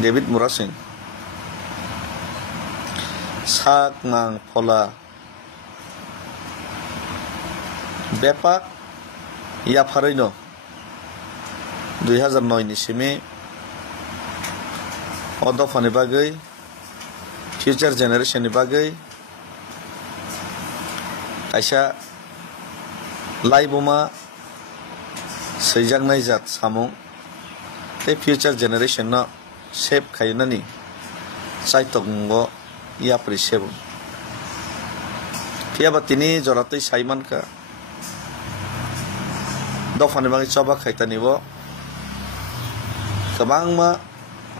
David Murasing sak nang phola bepak ya pharoino 2009 ni simi odofani bagai future generation ni bagai kaisa laiboma seijangnai jat samung te future generation no shape khainani saitongo ya prisebo piaba tini joratoi saiman ka dofani bangi choba khaitani bo kabangma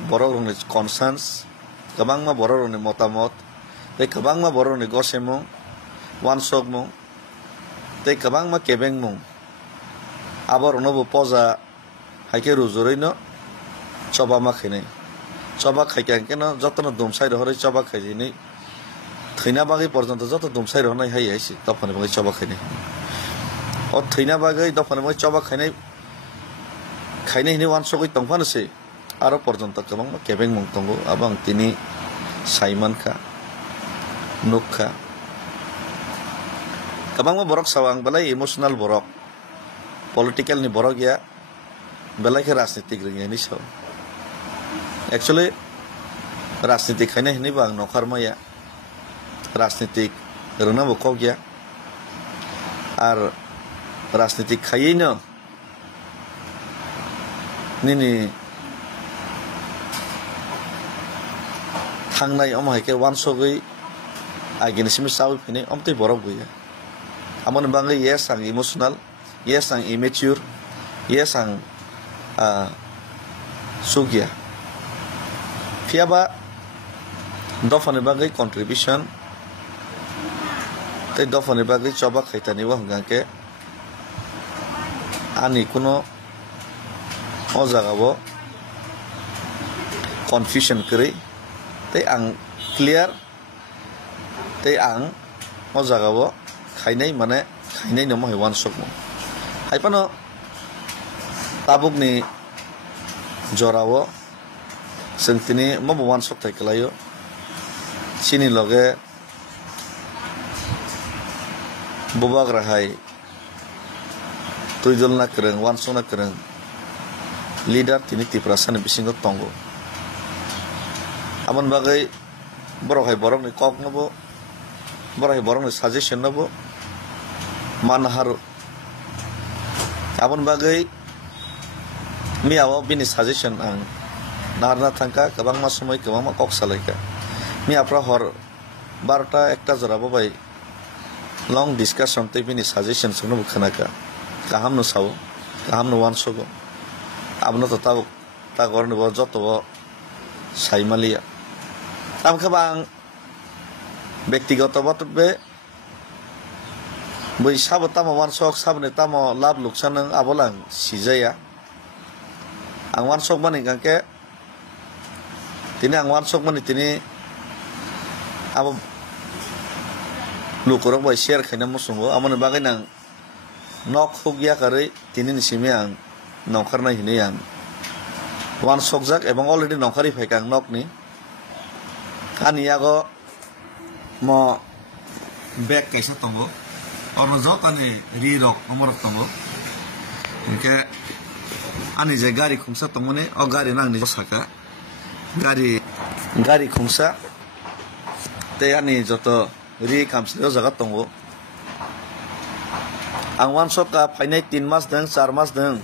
borok rongni concerns kabangma borok rongni motamot te kabangma borok rongni gosemung wansok mung te kabangma kebeng mung abor nobo poza haike ruzuroino choba ma khainai choba khaikang keno jotono dumsai rohori choba khaijini thina bagi porjonto joto dumsai rohnai hai haisi dofani bangi choba khainai o thina bagi dofani bangi choba khainai hini wansokoi tongfanose aro porjonto kabangma kebeng mung tongo abang tini saiman kha nukha kabangma borok sawang belai emotional borok political ni borok ya belai ke rajnitik ringi ni saw actually rajnitik khaina hini bang nokhar maya rajnitik rona bokok ya ar rajnitik khaino nini thangnai om haike wansogoi agenisimi sawi phine omtei borok buya amon bangai yes ang emotional yes ang immature yes ang sugya fiaba dofani bagai contribution te dofani bagai choba khaitani wa hangke ani kuno o jagao confusion kri te ang clear te ang o jagao khainai mane khainai no mai wan sok mo haipano tabuk ni jorao sentini mo wan sok thai kalayo sini loge bobag rahai tuidol na kereng wan sok na kereng leader tini tiprasan bisingo tongo amon bagai borok hai borok ni kok nobo borok hai borok ni suggestion nobo manharu amon bagai miawo bini suggestion ang narna thangka kabangma somoi kabangma kok salaika mi apra hor 12টা 1টা jorabo bai long discussion te bini suggestion sungno bukhanaka kaham no sawo kaham no wan sogo abno to ta gorni bo joto bo saimalia tam kabang ব্যক্তিগত বতবে বই sub তামো wan sok sabne tamo lab luksan nang abolang sijaya ang wan sok mani gangke tini ang wan sok mani tini abo lukurok bai share khaina musungo amone bagai nang nok hugya kare tini nisimi ang nokar na hini yang wan sok jak ebang already nokari phaikang nok ni ani yago mo back kaisa tongo orno jotani ri rok nomor tongo ke ani je gari khumsa tongone o gari nang ni saka gari khumsa te ani joto ri kamslo jaga tongo ang wan soka phainai 3 mas dang 4 mas dang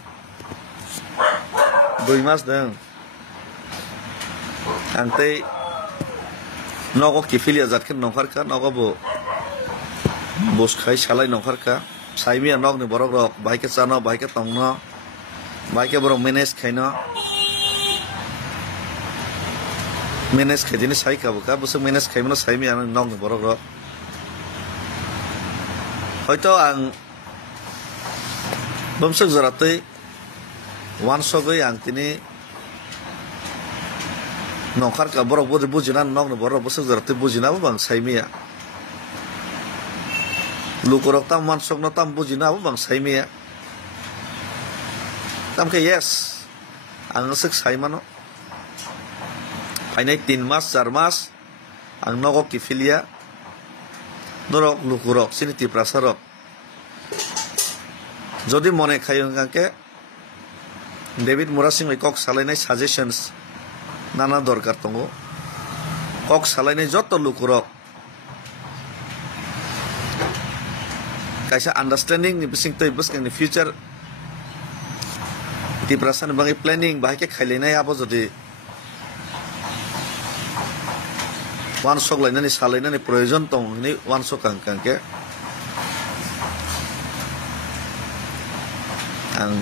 2 mas dang ante nogo kifilia zatken nongkar ka nogo bo bos khai salai nongkar ka saimi nog ni borok rok baike chano baike tongno baike borok manage khaino manage khedini sai ka buka bos manage khaimno saimi an nog ni borok rok hoito ang bomsok zaratei wan sogoi ang tini nongkar ka borok bodi bujina nog ni borok bosok zaratei bujina bang saimi lukurok tam mansok no tam bujina bang saimi tam ke yes ang sek saimano ফাইনাই 3 মাস 4 মাস ang nogok kifilia norok lukurok sini tiprasarok যদি মনে খাই গাকে David Murasing কক সালাইনাই suggestions নানা দরকার দङ কক সালাইনাই যত লুকুরক kaisa understanding ni bising toi busking ni future tiprasan bangi planning bahike khailenai abo jodi one sok lainani salainani proyojon tong ni one sok kangke ang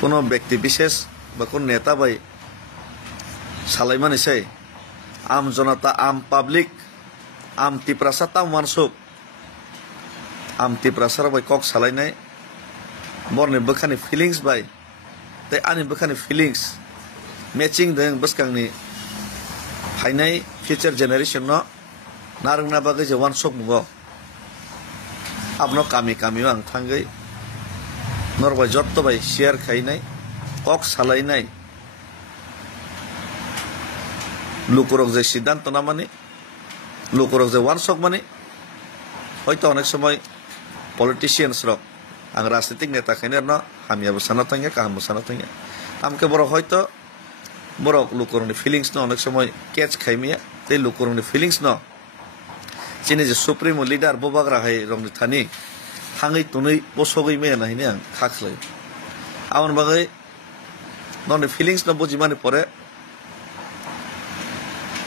কোনো ব্যক্তি বিশেষ বা কোন নেতা বাই সালাইমানি সেই আম জনতা আম পাবলিক আম তিপ্রাসা তাম মানসুক আম তিপ্রাসার বাই কক সালাইনাই বরনি বখানি ফিলিংস বাই তাই আনি বখানি ফিলিংস ম্যাচিং দেং বসকাংনি ফাইনাই ফিউচার জেনারেশন ন নারংনা বাগै যে ওয়ান সক মুগ আপনো কামি কামিও আं थांगै নরবাই যত বাই শেয়ার খাইনাই কক সালাইনাই লুকুরক যে সিদ্ধান্ত না মানে লুকুরক যে ওয়ান সক মানে হয়তো অনেক সময় পলিটিশিয়ানস রক আং রাজনৈতিক নেতা খাইনার ন হামিয়াবো সানা থাঙ্গে কাহামবো সানা থাঙ্গে আমকে বড় হয়তো বড় লুকুরংনি ফিলিংস ন অনেক সময় ক্যাচ খাইমিয়া তে লুকুরংনি ফিলিংস ন চিনি যে সুপ্রিমো লিডার ববাগ্রা হাই রংনি থানি হাঙै তুनै পसगै মেয়া নাহিনে आं খাখলাই আমন বাগै ননে ফিলিংস ন বুঝিমানি পরে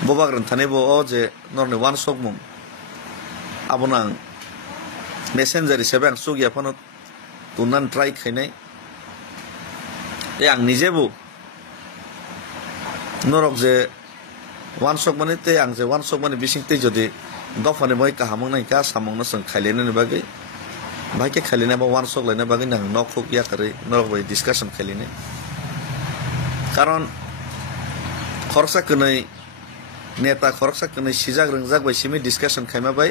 ববাগ্রান থানেবো ও যে ননে ওয়ান সক মুং আবনা आं মেসেঞ্জার হিসেবে आं সুগিয়া ফোন তুনান ট্রাই খাইনাই आं নিজেবো নরক যে ওয়ান সক মানে তে आं যে ওয়ান সক মানে বিসিংতে যদি দফানে বই কাহামং নাই কা সামং না সং খাইলেনে বাগै ভাইকে খাইলেনে বা ওয়ান সক লাইনে বাগै নাং নক খুক ইয়া করে নরক বই ডিসকাশন খাইলেনে কারণ খরচা কनै নেতা খরচা কनै সিজাগ রंजाग বাই সিমি ডিসকাশন খাইমা বাই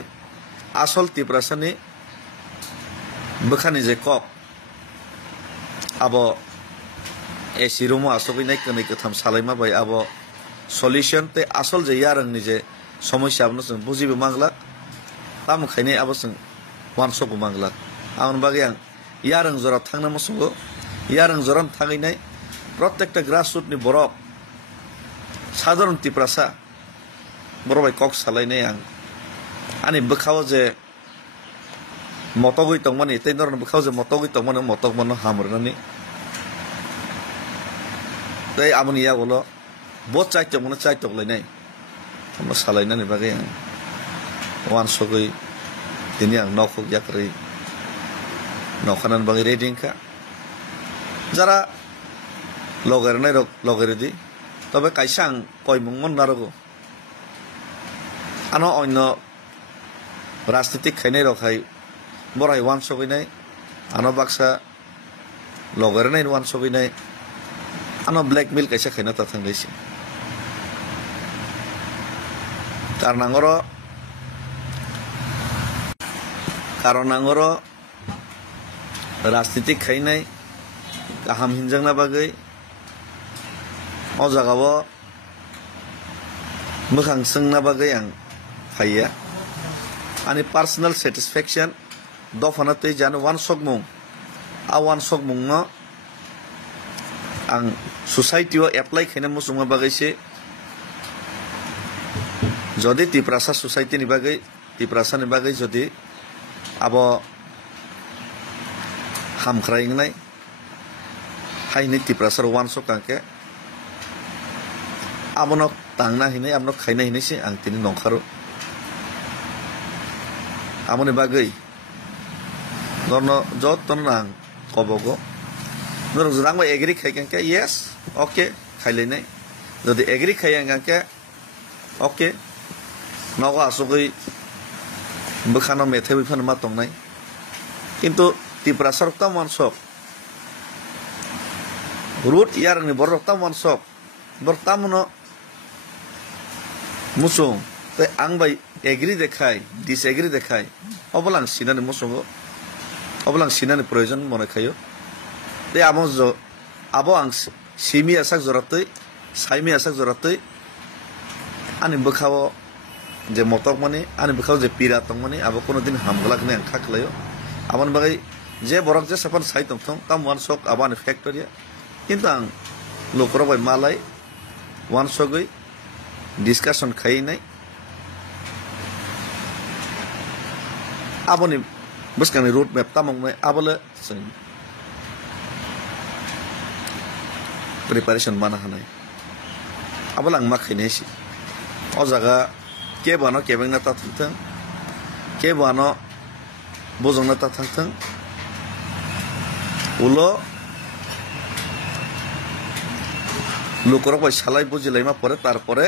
আসল তিপ্রাসানি বখানি যে কক আবো এসি রুমো আসবিনাই কनै কথাম সালাইমা বাই আবো সলিউশন তে আসল যে ইয়ারংনি যে সমস্যা আপনো जों বুঝিবো মাংলা তাম খাইনে আবো जों ওয়ান সক মাংলা आं बागै आं यारं जरा थांना मसंगो यारं जराम थांगैनाय प्रत्येकटा ग्रासरुटनि बरक साधारण तिप्रासा बरबाय कक सालायनाय आं आनि बखाव जे मतगै तंमानि तै नरन बखाव जे मतगै तंमानि मतक मनो हामरनानि तै आमनि या गलो बत चाइतो मनो चाइतो लायनाय हमनो सालायनानि बागै आं वान सगै दिनै आं नखौ याकरै नखानान बागै रेडिं का যারা লগের নাই লগের দি তবে কাইসা आं কয়মং মন নারগো আনো অন্য রাজনীতিক খাইনাই রখাই বড়াই ওয়ান সগৈনাই আনো বাক্সা লগের নাই ওয়ান সগৈনাই আনো ব্ল্যাকমেল কাইসা খাইনা তা থাंगायसि কারণ आंगरो राजनीतिक खाइनाय गाहाम हिनजांना बागै अ जागाबो मोखां सोंना बागै आं फाइया आंनि पार्सनेल सेटिसफेक्शन दफाना तै जानो वान सक मुं आ वान सक मुं न आं सोसाइटियाव एप्लाइ खाइना मुसुंगा बागैसे जदि तिप्रासा सोसाइटिनि बागै तिप्रासानि बागै जदि आबो हामख्रायनाय हाइनै तिप्रासार वान सक कांके आमनो तांना हिनै आमनो खाइना हिनैसे आं तिनि नंखारो आमनि बागै नरनो जतन आं कबगो नर जरांबा एग्री खाइकांके यस ओके खाइलेनाय जदि एग्री खाइयांगांके ओके नगो आसगै बखानो मेथाइ बिफान मा तंनाय किन्तु तिप्रासार ताम वान सक रूट यारनि बर ताम वान सक बर तामनो मुसुं ते आं बाय एग्री देखाय डिसएग्री देखाय अबलां सिनानि मुसुंगो अबलां सिनानि प्रयोजन मने खायो ते आबो आं Simi आसाक जरातै साइमी आसाक जरातै ani bukhawo je motok mani ani bukhawo je pira tongmani abo kono din hamglakni ang khaklayo abon bagai je borok je sapan sai tongthong tam one sok abani factory কিন্তু ang lokorok bai malai one sogoi discussion khai nai aboni buskani road map tamong mai abole preparation mana hanai abalang makhinesi o jaga ke bano kebeng na ta thang ke bano bojong na ta thang ulo লোকরক ভাই সালাই বুঝিলাইমা পরে তারপরে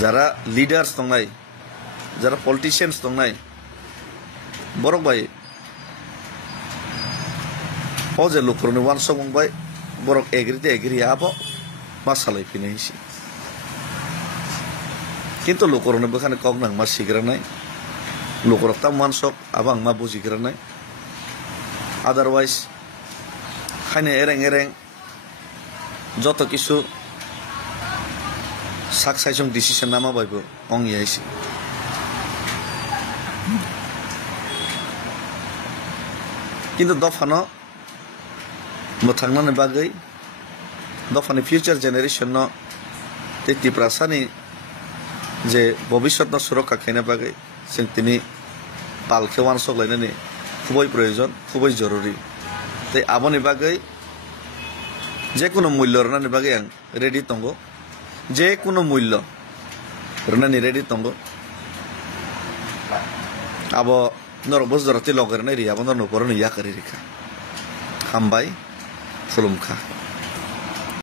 যারা leaders দংনাই যারা politicians দংনাই বরক ভাই ও যে লোকরনি one সং ভাই বরক এগ্রিতে agri আবো মা সালাই ফিনাইছি কিন্তু লোকরনি বখানে কক নাং মা সিগ্রা নাই লোকরক তা ওয়ান সক আবাং মা বুঝিগ্রা নাই আদারওয়াইজ খাইনে এরেং যত কিছু সাকসাইসং ডিসিশন নামা বাইব অং ইয়াইছি কিন্তু দফানো মোথাংনানি বাগৈ দফানি ফিউচার জেনারেশন ন তেতি প্রাসানি যে ভবিষ্যৎ ন সুরক্ষা খাইনা বাগৈ जों তিনি পালকে ওয়ান সকলাইনানি খুবই প্রয়োজন খুবই জরুরি তাই আবনি বাগৈ যে কোনো মূল্য রনানি বাগৈ আং রেডি তঙ্গ যে কোনো মূল্য রনানি রেডি তঙ্গ আবো নর বজরতি লগরনাই রি আবো নর নপরনি ইয়া করি রেখা হামবাই খুলুমখা